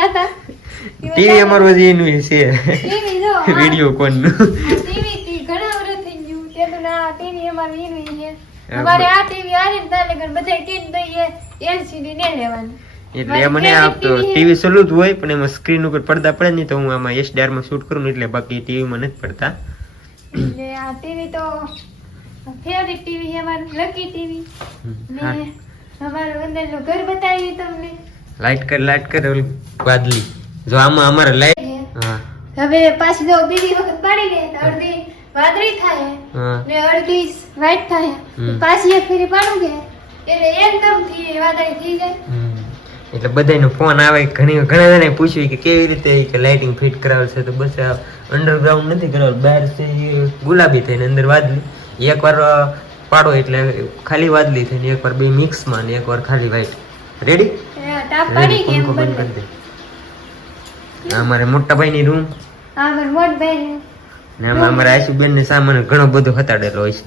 TV અમારું હજી એનું છે વિડીયો કોન નું ટીવી ઘણા વર્ષ થઈ ગયું તે તો ના ટીવી અમારું એનું છે અમારે આ ટીવી આ રીતે લગન બધા ટીન દઈએ એલસીડી ને લેવાની એટલે મને આ તો ટીવી ચાલુ જ હોય પણ એમાં સ્ક્રીન ઉપર પડદા પડે નહીં તો હું આમાં HDR માં શૂટ કરું ને એટલે બાકી ટીવી માં નથી પડતા એટલે આ ટીવી તો ફેવરિટ ટીવી છે અમારું લકી ટીવી ને અમારું અંદરનું ઘર બતાવી તમને લાઈટ કર ઓલી વાદળી જો આમાં અમારે લાઈટ હા હવે પાછી જો બીજી વખત પાડી દે તો અડધી વાદળી થાય હા ને અડધી વ્હાઈટ થાય પાછી એક ફેરી પાડું કે એટલે એકદમ થી વાદળી થઈ જાય એટલે બધાનો ફોન આવે ઘણા જણાએ પૂછ્યું કે કેવી રીતે કે લાઇટિંગ ફિટ કરાવે છે તો બસ આ અંડરગ્રાઉન્ડ નથી કરાવવું બહાર છે એ ગુલાબી થઈને અંદર વાદળી એકવાર પાડો એટલે ખાલી વાદળી થઈને એકવાર બે મિક્સમાં ને એકવાર ખાલી વ્હાઈટ રેડી ટાપ પાડી કે પંખો બંધ કરી દે આ અમારે મોટા ભાઈની રૂમ આ મારા મોટ ભાઈ ને આમાં અમારા આશુબેન ને સામાન ઘણો બધો હતાડેલો હોય છે